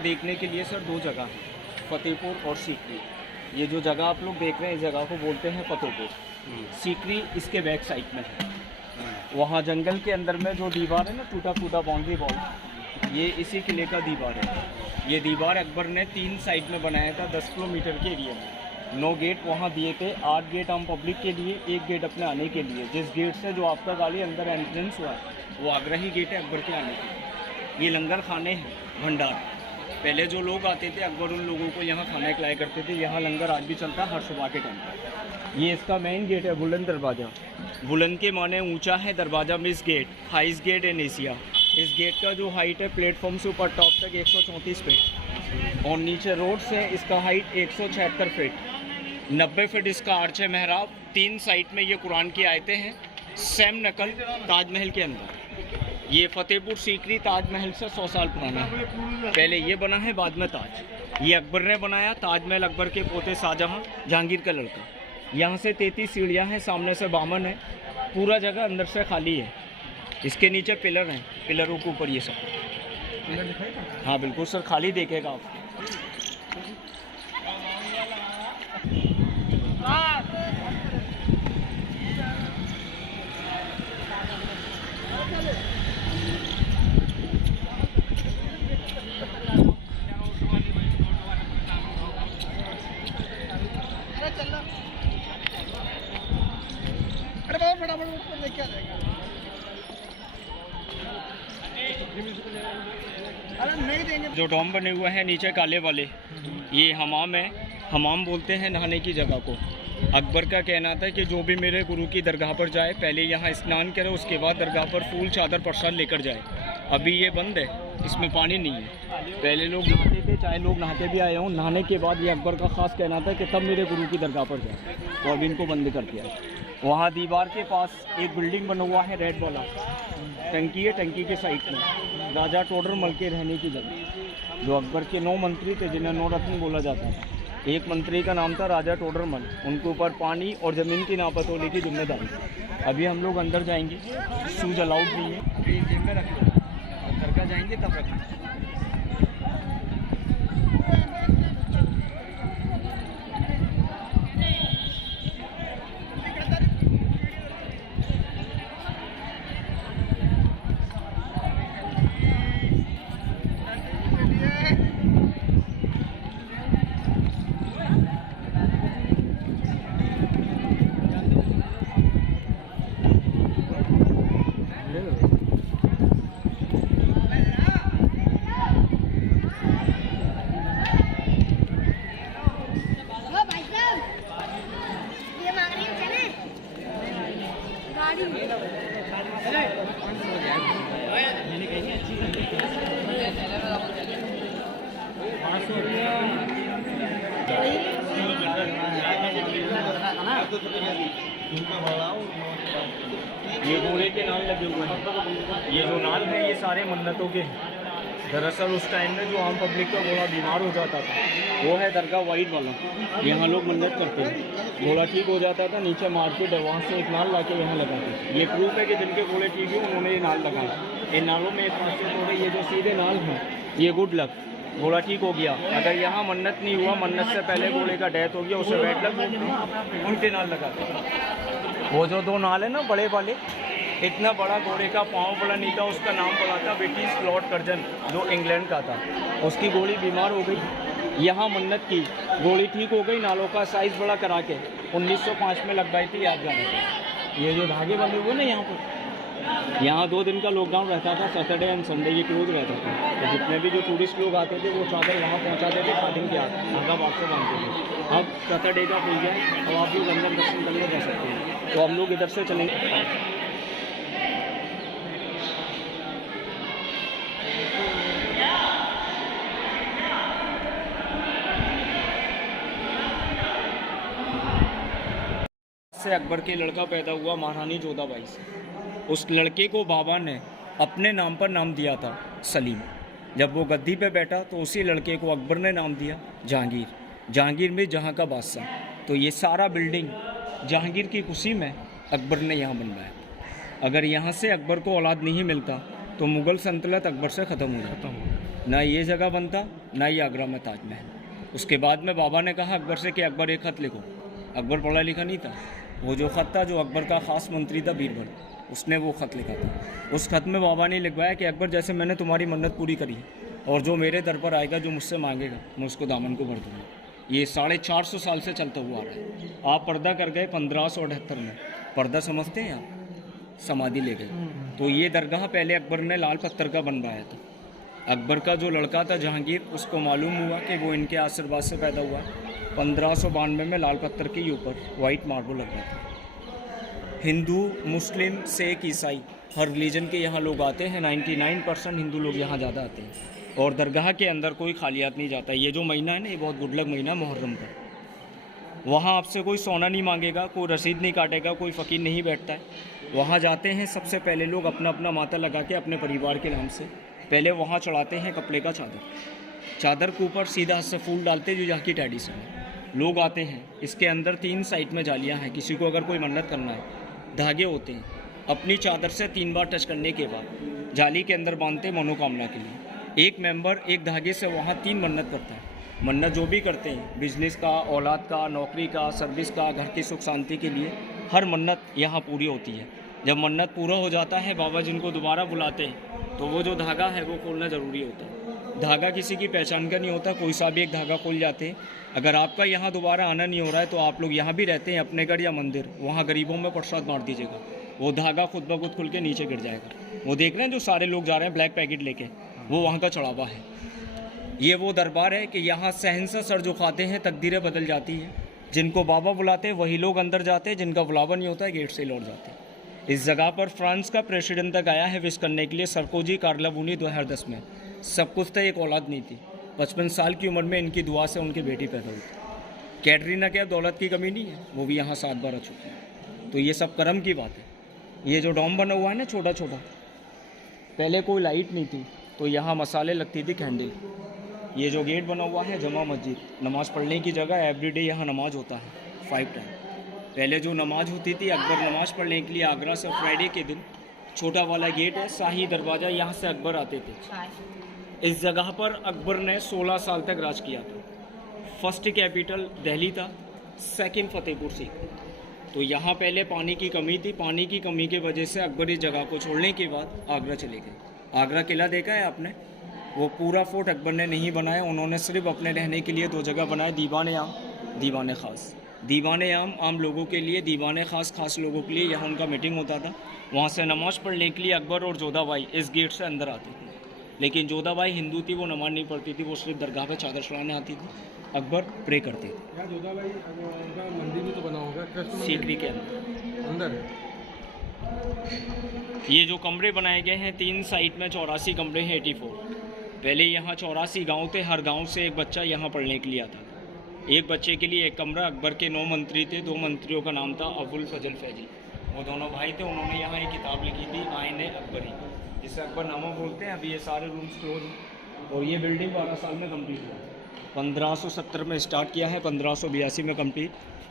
देखने के लिए सर दो जगह है, फतेहपुर और सीकरी। ये जो जगह आप लोग देख रहे हैं इस जगह को बोलते हैं फतेहपुर। सीकरी इसके बैक साइड में है। वहाँ जंगल के अंदर में जो दीवार है ना, टूटा फूटा बाउंड्री वॉल, ये इसी किले का दीवार है। ये दीवार अकबर ने 3 साइड में बनाया था 10 किलोमीटर के एरिया में। 9 गेट वहाँ दिए थे, 8 गेट आम पब्लिक के लिए, 1 गेट अपने आने के लिए। जिस गेट से जो आपका गाड़ी अंदर एंट्रेंस हुआ है वो आगरा ही गेट है अकबर के आने के लिए। ये लंगर खाने हैं, भंडार। पहले जो लोग आते थे अकबर उन लोगों को यहाँ खाना खिलाया करते थे। यहाँ लंगर आज भी चलता है हर सुबह के टाइम पर। ये इसका मेन गेट है, बुलंद दरवाज़ा। बुलंद के माने ऊंचा है, दरवाज़ा मिस gate, highest gate in Asia. इस गेट का जो हाइट है प्लेटफॉर्म से ऊपर टॉप तक 134 फीट और नीचे रोड से इसका हाइट 176 फीट। 90 फीट इसका आर्च है मेहराब। 3 साइड में ये कुरान की आयतें हैं, सेम नकल ताजमहल के अंदर। ये फतेहपुर सीकरी ताजमहल से 100 साल पुराना है। पहले ये बना है, बाद में ताज। ये अकबर ने बनाया। ताजमहल अकबर के पोते शाहजहां, जहांगीर का लड़का। यहाँ से 33 सीढ़ियाँ हैं, सामने से बामन है। पूरा जगह अंदर से खाली है। इसके नीचे पिलर हैं, पिलरों के ऊपर ये सब। हाँ बिल्कुल सर, खाली देखेगा आप। जो डोम बने हुए हैं नीचे काले वाले, ये हमाम है। हमाम बोलते हैं नहाने की जगह को। अकबर का कहना था कि जो भी मेरे गुरु की दरगाह पर जाए पहले यहाँ स्नान करे, उसके बाद दरगाह पर फूल चादर प्रसाद लेकर जाए। अभी ये बंद है, इसमें पानी नहीं है। पहले लोग नहाते थे, चाहे लोग नहाते भी आए हों। नहाने के बाद ये अकबर का ख़ास कहना था कि तब मेरे गुरु की दरगाह पर जाए, तो अभी इनको बंद कर दिया। वहाँ दीवार के पास एक बिल्डिंग बना हुआ है रेड वाला, टंकी है। टंकी के साइड में राजा टोडर मल के रहने की जगह। जो अकबर के 9 मंत्री थे जिन्हें 9 रत्न बोला जाता था, एक मंत्री का नाम था राजा टोडरमल। उनके ऊपर पानी और ज़मीन की नापतोली की जिम्मेदारी। अभी हम लोग अंदर जाएंगे, शूज अलाउड नहीं है, तो ये जेब में रख लो। घर का जाएंगे तब रखें। ये घोड़े के नाल लगे हुए हैं। ये जो नाल है ये सारे मन्नतों के हैं। दरअसल उस टाइम में जो आम पब्लिक का घोड़ा बीमार हो जाता था, वो है दरगाह वाइट वाला। यहाँ लोग मन्नत करते हैं, घोड़ा ठीक हो जाता था। नीचे मार्केट है, वहाँ से एक नाल ला के यहाँ लगाते हैं। ये प्रूफ है कि जिनके घोड़े ठीक है उन्होंने ये नाल लगाया। इन नालों में एक खासियत हो गई, ये जो सीधे नाल हैं ये गुड लक, घोड़ा ठीक हो गया। अगर यहाँ मन्नत नहीं हुआ, मन्नत से पहले घोड़े का डेथ हो गया, उसे बैड लक, उनके नाल लगाते हैं। वो जो 2 नाल है ना बड़े वाले, इतना बड़ा घोड़े का पाँव बड़ा नहीं था, उसका नाम पड़ा था ब्रिटिश लॉर्ड कर्जन, जो इंग्लैंड का था। उसकी घोड़ी बीमार हो गई, यहाँ मन्नत की, घोड़ी ठीक हो गई। नालों का साइज़ बड़ा करा के 1905 में लगवाई थी, याद जाने से। ये जो धागे बंधे हुए ना यहाँ पर, यहाँ 2 दिन का लॉकडाउन रहता था, सैटरडे एंड संडे ये क्लोज रहता था। तो जितने भी जो टूरिस्ट लोग आते थे वो चादर वहाँ पहुँचाते थे, खादिम के हाथ धागा बाग से बांधते थे। अब सैटरडे का खुल गया, तो आप लोग अंदर दर्शन करने जा सकते हैं। तो हम लोग इधर से चलेंगे। से अकबर के लड़का पैदा हुआ महारानी जोधाबाई से। उस लड़के को बाबा ने अपने नाम पर नाम दिया था सलीम। जब वो गद्दी पे बैठा तो उसी लड़के को अकबर ने नाम दिया जहांगीर। जहांगीर में जहाँ का बादशाह। तो ये सारा बिल्डिंग जहांगीर की खुशी में अकबर ने यहाँ बनवाया। अगर यहाँ से अकबर को औलाद नहीं मिलता तो मुग़ल सल्तनत अकबर से ख़त्म हो जाता। ना ये जगह बनता, ना ये आगरा में ताजमहल। उसके बाद में बाबा ने कहा अकबर से कि अकबर एक ख़त लिखो। अकबर पढ़ा लिखा नहीं था। वो जो ख़त था, जो अकबर का ख़ास मंत्री था बीरबल, उसने वो ख़त लिखा था। उस ख़त में बाबा ने लिखवाया कि अकबर, जैसे मैंने तुम्हारी मन्नत पूरी करी और जो मेरे दर पर आएगा, जो मुझसे मांगेगा, मैं उसको दामन को भर दूँगा। ये 450 साल से चलता हुआ आ रहा है। आप पर्दा कर गए 1578 में। पर्दा समझते हैं आप? समाधि ले गए। तो ये दरगाह पहले अकबर ने लाल पत्थर का बनवाया था। अकबर का जो लड़का था जहांगीर, उसको मालूम हुआ कि वो इनके आशीर्वाद से पैदा हुआ। 1592 में लाल पत्थर के ऊपर वाइट मार्बल लगा था। हिंदू, मुस्लिम, सिख, ईसाई, हर रिलीजन के यहाँ लोग आते हैं। 99% हिंदू लोग यहाँ ज़्यादा आते हैं। और दरगाह के अंदर कोई खालियात नहीं जाता। ये जो महीना है ना, ये बहुत गुड लक महीना है, मुहर्रम का। वहाँ आपसे कोई सोना नहीं मांगेगा, कोई रसीद नहीं काटेगा, कोई फ़कीर नहीं बैठता है। वहाँ जाते हैं सबसे पहले लोग अपना अपना माथा लगा के अपने परिवार के नाम से पहले वहाँ चढ़ाते हैं कपड़े का चादर। चादर के ऊपर सीधा हाथ से फूल डालते, जो यहाँ की ट्रेडिशन है। लोग आते हैं। इसके अंदर 3 साइड में जालियाँ हैं। किसी को अगर कोई मन्नत करना है, धागे होते हैं, अपनी चादर से 3 बार टच करने के बाद जाली के अंदर बांधते मनोकामना के लिए। एक मेंबर एक धागे से वहाँ 3 मन्नत करता है। मन्नत जो भी करते हैं, बिजनेस का, औलाद का, नौकरी का, सर्विस का, घर की सुख शांति के लिए, हर मन्नत यहाँ पूरी होती है। जब मन्नत पूरा हो जाता है, बाबा जिनको दोबारा बुलाते हैं, तो वो जो धागा है वो खोलना ज़रूरी होता है। धागा किसी की पहचान का नहीं होता, कोई सा भी एक धागा खोल जाते हैं। अगर आपका यहाँ दोबारा आना नहीं हो रहा है तो आप लोग यहाँ भी रहते हैं अपने घर या मंदिर, वहाँ गरीबों में प्रसाद मार दीजिएगा। वो धागा खुद ब खुद खुल के नीचे गिर जाएगा। वो देख रहे हैं जो सारे लोग जा रहे हैं ब्लैक पैकेट लेके, वो वहाँ का चढ़ावा है। ये वो दरबार है कि यहाँ सहनसा सर झुकाते हैं, तकदीरें बदल जाती हैं। जिनको बाबा बुलाते हैं वही लोग अंदर जाते हैं, जिनका बुलावा नहीं होता है गेट से लौट जाते हैं। इस जगह पर फ्रांस का प्रेसिडेंट तक आया है विश करने के लिए, सरकोजी, कार्ला ब्रूनी 2010 में। सब कुछ था, एक औलाद नहीं थी। 55 साल की उम्र में इनकी दुआ से उनकी बेटी पैदा हुई थी। कैटरीना के दौलत की कमी नहीं है, वो भी यहाँ 7 बार आ चुकी है। तो ये सब करम की बात है। ये जो डोम बना हुआ है ना छोटा छोटा, पहले कोई लाइट नहीं थी तो यहाँ मसाले लगती थी, कैंडल। ये जो गेट बना हुआ है जमा मस्जिद, नमाज़ पढ़ने की जगह। एवरीडे यहाँ नमाज होता है 5 टाइम। पहले जो नमाज होती थी, अकबर नमाज पढ़ने के लिए आगरा से फ्राइडे के दिन, छोटा वाला गेट है, शाही दरवाज़ा, यहाँ से अकबर आते थे। इस जगह पर अकबर ने 16 साल तक राज किया था। फर्स्ट कैपिटल दिल्ली था, सेकंड फतेहपुर सीकरी। तो यहाँ पहले पानी की कमी थी। पानी की कमी की वजह से अकबर इस जगह को छोड़ने के बाद आगरा चले गए। आगरा किला देखा है आपने? वो पूरा फोर्ट अकबर ने नहीं बनाया। उन्होंने सिर्फ अपने रहने के लिए 2 जगह बनाया, दीवान आम, दीवान ख़ास। दीवान आम लोगों के लिए, दीवान खास लोगों के लिए यहाँ उनका मीटिंग होता था। वहाँ से नमाज़ पढ़ने के लिए अकबर और जोधाबाई इस गेट से अंदर आते थे। लेकिन जोधाबाई हिंदू थी, वो नमाज नहीं पढ़ती थी, वो सिर्फ दरगाह पे चादर चढ़ाने आती थी। अकबर प्रे करते थे। जोधाबाई का मंदिर भी तो बना होगा सीकरी के अंदर। ये जो कमरे बनाए गए हैं 3 साइड में 84 कमरे हैं, 84। पहले यहाँ 84 गांव थे। हर गांव से एक बच्चा यहाँ पढ़ने के लिए आता था। एक बच्चे के लिए एक कमरा। अकबर के 9 मंत्री थे। 2 मंत्रियों का नाम था अबुल फजल फैजी। वो दोनों भाई थे। उन्होंने यहाँ एक किताब लिखी थी, आईने अकबरी, जिसे अकबरनामा बोलते हैं। अभी ये सारे रूम्स क्लोज हैं। और ये बिल्डिंग 12 साल में कम्प्लीट हुआ। 1570 में स्टार्ट किया है, 1582 में कम्प्लीट।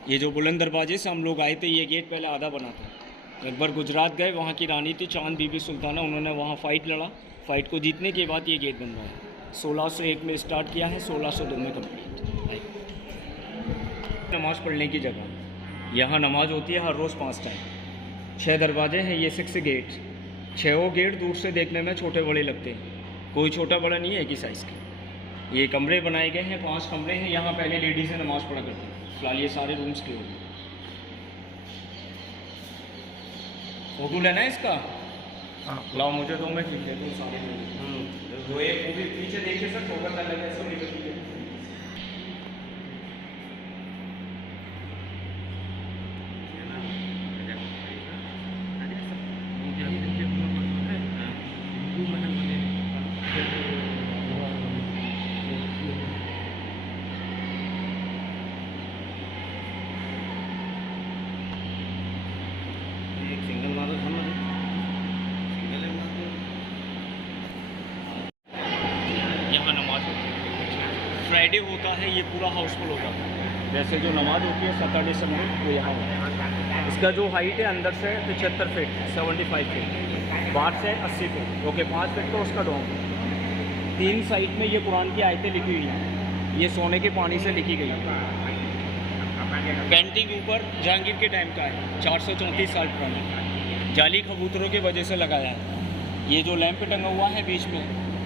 ये जो बुलंद दरवाजे से हम लोग आए थे, ये गेट पहले आधा बना था। अकबर गुजरात गए, वहाँ की रानी थी चांद बीबी सुल्ताना, उन्होंने वहाँ फ़ाइट लड़ा। फ़ाइट को जीतने के बाद ये गेट बनवाया। 1601 में स्टार्ट किया है, 1602 में कम्प्लीट। नमाज़ पढ़ने की जगह यहाँ नमाज होती है हर रोज़ 5 टाइम। 6 दरवाजे हैं, ये 6 गेट। 6 गेट दूर से देखने में छोटे बड़े लगते हैं, कोई छोटा बड़ा नहीं है, एक ही साइज़ के। ये कमरे बनाए गए हैं, 5 कमरे हैं। यहाँ पहले लेडीज़ें नमाज़ पढ़ा करती हैं। फिलहाल ये सारे रूम्स के होंगे। फोटो लेना है इसका? लाओ मुझे तो, मैं खींच लेता हूँ सारे। जो एक वो भी पीछे देखिए सर, फोकस ना लगे इसको निकल के। फ्राइडे होता है ये पूरा हाउसफुल होता है। जैसे जो नमाज होती है सैटरडे संडे वो यहाँ होता है। इसका जो हाइट है अंदर से 75 फीट 75 फीट, बाहर से 80 फीट, जो कि 5 फीट का उसका डोम। 3 साइड में ये कुरान की आयतें लिखी हुई हैं, ये सोने के पानी से लिखी गई है। पेंटिंग ऊपर जहांगीर के टाइम का है, 434 साल पुराना, जाली कबूतरों की वजह से लगाया है। ये जो लैंप टंगा हुआ है बीच में,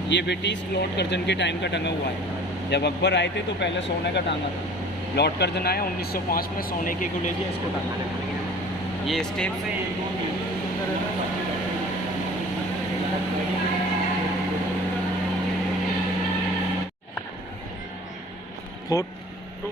ये ब्रिटिश लॉर्ड कर्जन के टाइम का टंगा हुआ है। जब अकबर आए थे तो पहले सोने का टांगा था, लॉर्ड कर्जन आया 1905 में, सोने के को ले लिया, इसको टांगा। ये स्टेप से एक दो फोटो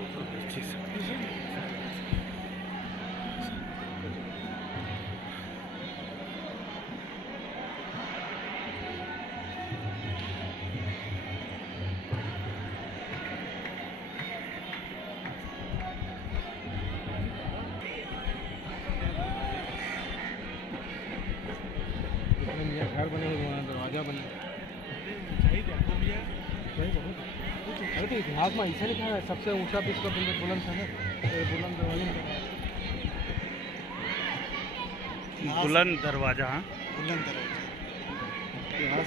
घर बने हुए हैं, दरवाजा बने। अरे तो इतिहास में ऐसे लिखा है सबसे ऊंचा विश्व का बुलंद था ना, बुलंद दरवाजा। बुलंद दरवाजा, हाँ बुलंद दरवाजा इतिहास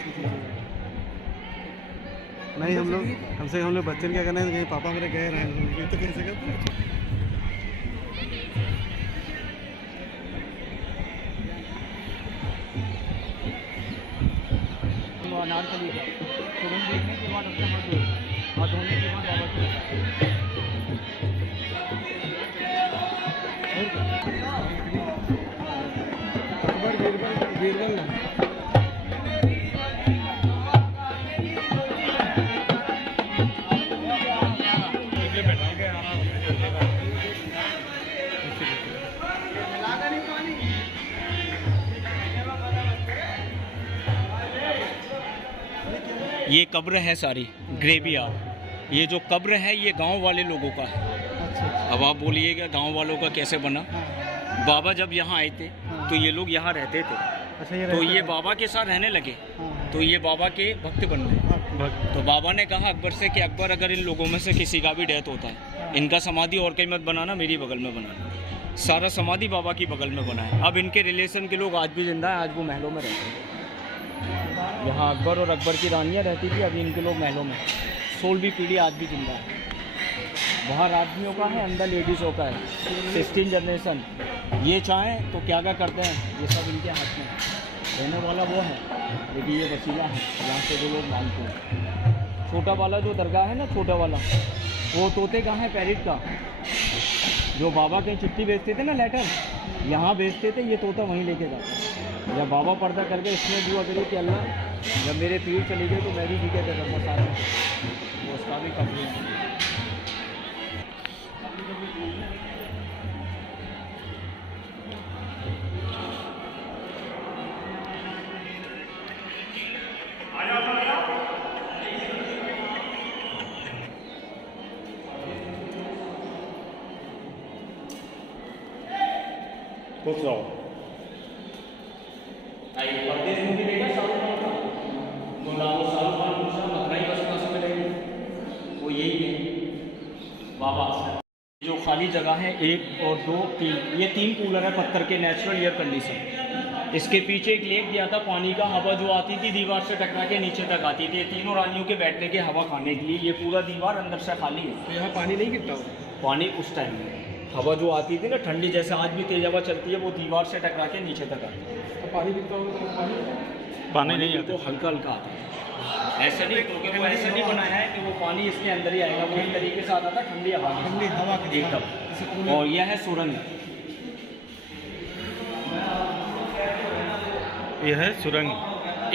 नहीं। हम लोग कम से कम हम लोग बच्चे क्या करना है, कहीं पापा मेरे गए रहे तो कैसे करते। अनारकली का तुरंत देखने के बाद अपने मजदूर और धोने के बाद वापस ये कब्र है सारी ग्रेवयार्ड। ये जो कब्र है ये गांव वाले लोगों का है। अब आप बोलिएगा गांव वालों का कैसे बना? बाबा जब यहाँ आए थे तो ये लोग यहाँ रहते थे, तो ये बाबा के साथ रहने लगे, तो ये बाबा के भक्त बन गए। तो बाबा ने कहा अकबर से कि अकबर अगर इन लोगों में से किसी का भी डेथ होता है, इनका समाधि और कहीं मत बनाना, मेरी बगल में बनाना। सारा समाधि बाबा की बगल में बना है। अब इनके रिलेशन के लोग आज भी जिंदा हैं, आज वो महलों में रहते हैं। यहाँ अकबर और अकबर की रानियाँ रहती थी, अभी इनके लोग महलों में। 16वीं पीढ़ी आज भी जिंदा है। बाहर आदमियों का है, अंदर लेडीज़ों का है। 16 जनरेशन। ये चाहें तो क्या क्या करते हैं, ये सब इनके हाथ में रहने वाला वो है, लेकिन ये वसीला है यहाँ से जो लोग मानते हैं। छोटा वाला जो दरगाह है ना, छोटा वाला, वो तोते कहाँ है पैरिट का, जो बाबा कहीं चिट्ठी भेजते थे ना, लेटर, यहाँ भेजते थे, ये तोता वहीं लेके जाते। जब बाबा पर्दा करके इसमें दुआ करी कि अल्लाह जब मेरे पीर चली गई तो मैं भी ठीक है करूँगा साथ में, वो उसका भी कब्र है। खुश रहो। परदेश मूवी देखा शाहरुख खान का, तो नाम शाहरुख खान पूछा मथुराई बस कहाँ से मिलेगी, वो यही है बाबा। जो खाली जगह है 1 और 2 3, ये 3 कूलर है पत्थर के, नेचुरल एयर कंडीशन। इसके पीछे एक लेक दिया था पानी का, हवा जो आती थी दीवार से टकरा के नीचे तक आती थी, तीनों रानियों के बैठने के हवा खाने के लिए। ये पूरा दीवार अंदर से खाली है। तो यहाँ पानी नहीं गिरता? पानी उस टाइम में हवा जो आती थी ना ठंडी, जैसे आज भी तेज हवा चलती है, वो दीवार से टकरा के नीचे तक आती है। तो पानी गिरता होगा? पानी नहीं आता, तो हल्का हल्का आता है। ऐसा नहीं, क्योंकि वो ऐसा नहीं बनाया है कि वो पानी इसके अंदर ही आएगा, वो एक तरीके से आता था ठंडी हवा एकदम। और यह है सुरंग, यह है सुरंग।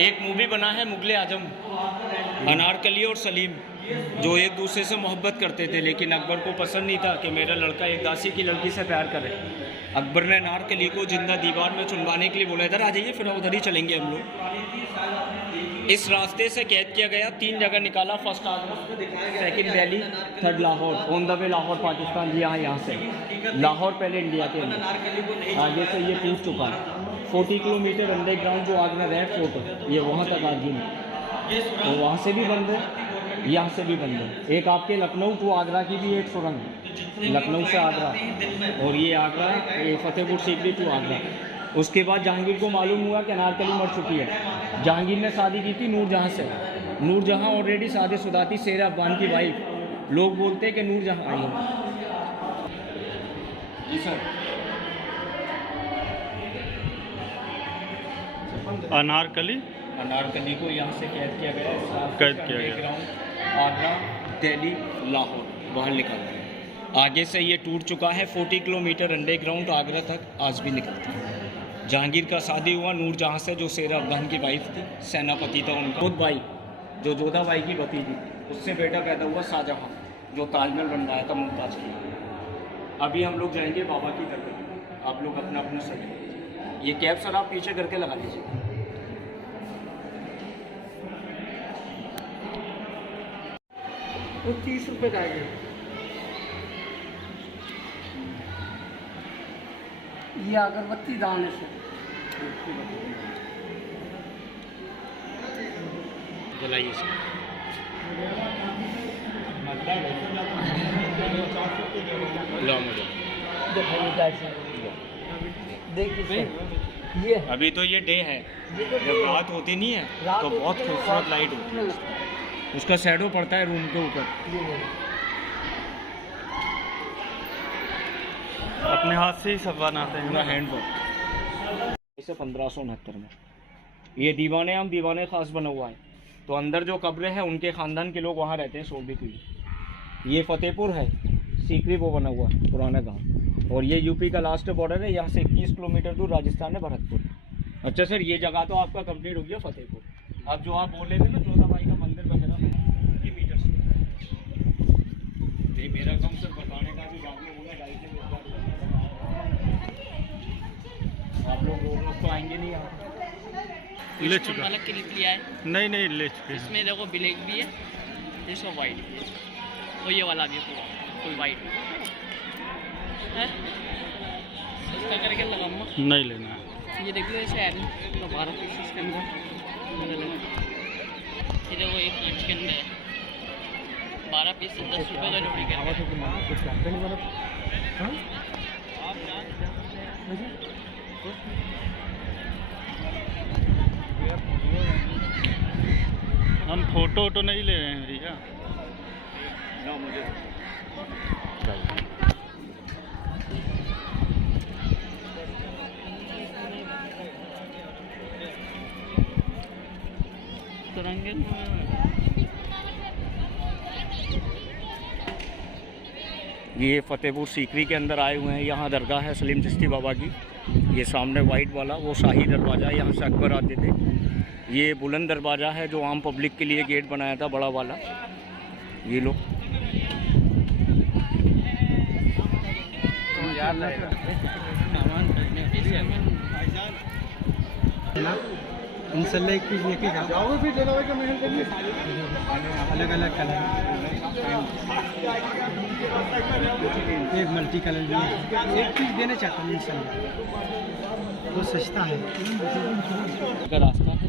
एक मूवी बना है मुगले आजम, अनारकली और सलीम, जो एक दूसरे से मोहब्बत करते थे, लेकिन अकबर को पसंद नहीं था कि मेरा लड़का एक दासी की लड़की से प्यार करे। अकबर ने अनारकली को जिंदा दीवार में चुनवाने के लिए बोला, इधर आ जाइए, फिर उधर ही चलेंगे हम लोग। इस रास्ते से कैद किया गया, 3 जगह निकाला, first Agra, second Delhi, third Lahore, on the way Lahore Pakistan. जी हाँ, यहाँ से लाहौर पहले इंडिया के अंदर, आगे से ये टूट चुका है। 40 किलोमीटर अंडरग्राउंड जो आगरा रेड फोर्ट है, ये वहाँ तक आज भी नहीं, तो वहाँ से भी बंद है। यहाँ से भी बंद है। एक आपके लखनऊ टू आगरा की भी एक सुरंग है, लखनऊ से आगरा, और ये आगरा, ये फतेहपुर सीकरी टू आगरा। उसके बाद जहांगीर को मालूम हुआ कि अनारकली मर चुकी है। जहांगीर ने शादी की थी नूरजहाँ से। नूरजहाँ ऑलरेडी शादीशुदा थी, शेर अफगान की वाइफ। लोग बोलते हैं कि नूरजहाँ आई है। जी सर। अनारकली को यहाँ से कैद किया गया है। कैद किया गया। आगरा, दिल्ली, लाहौर बाहर निकाला है। आगे से ये टूट चुका है 40 किलोमीटर अंडरग्राउंड आगरा तक, आज भी निकलता है। जहांगीर का शादी हुआ नूरजहाँ से, जो शेर अफगान की वाइफ थी, सेनापति था उनका। जोध बाई, जो जोधा बाई की भतीजी थी, उससे बेटा पैदा हुआ शाहजहाँ, जो ताजमहल बनवाया था मुमताज़ की। अभी हम लोग जाएंगे बाबा की दरगाह। आप लोग अपना अपना सही। ये कैब सर आप पीछे करके लगा लीजिए। वो 30 रुपये का है। ये अगरबत्ती दाने से जलाइए सर। लो मुझे। देखिए ये अभी तो ये डे है, जब रात होती नहीं है तो बहुत खूबसूरत लाइट होती है, उसका शैडो पड़ता है रूम के ऊपर। अपने हाथ से ही सब बनाते हैं पूरा हैंड वर्क। इसे 1569 में ये दीवाने हम दीवाने खास बना हुआ है। तो अंदर जो कब्रें हैं उनके ख़ानदान के लोग वहाँ रहते हैं सोने के लिए। ये फतेहपुर है, सीकरी वो बना हुआ है पुराना गांव। और ये यूपी का लास्ट बॉर्डर है, यहाँ से 21 किलोमीटर दूर राजस्थान है, भरतपुर। अच्छा सर, ये जगह तो आपका कंप्लीट हो गया फतेहपुर। अब जो आप बोल रहे थे ना जोधाबाई का मंदिर वगैरह में, ये मीटर से ये मेरा कम सर बताने का भी बाद में बोला गाड़ी से। आप लोग रोज तो आएंगे नहीं यहाँ। ले चुका अलग क्लिप लिया है। नहीं ले चुके हैं। इसमें देखो ब्लैक भी है, इसमें वाइट भी है, और ये वाला भी पूरा फुल वाइट है। इसका करके लगाऊंगा। नहीं लेना है। ये देख लो, ऐसे है तो 12 पीस इसके अंदर। ये देखो एक इंच के अंदर 12 पीस 10 रुपये का जोड़ी करके। हम फोटो वोटो नहीं ले रहे हैं भैया। ना मुझे तरंगे ये फतेहपुर सीकरी के अंदर आए हुए हैं। यहाँ दरगाह है सलीम चिश्ती बाबा की। ये सामने वाइट वाला वो शाही दरवाज़ा है, यहाँ से अकबर आते थे। ये बुलंद दरवाज़ा है जो आम पब्लिक के लिए गेट बनाया था, बड़ा वाला। ये लो इंशाल्लाह एक पीस लेके जाओ फिर जलावे का महल करिए। अलग अलग कलर, एक मल्टी कलर भी है। एक पीस देना चाहता हूँ इंशाल्लाह, वो सस्ता है। का रास्ता है,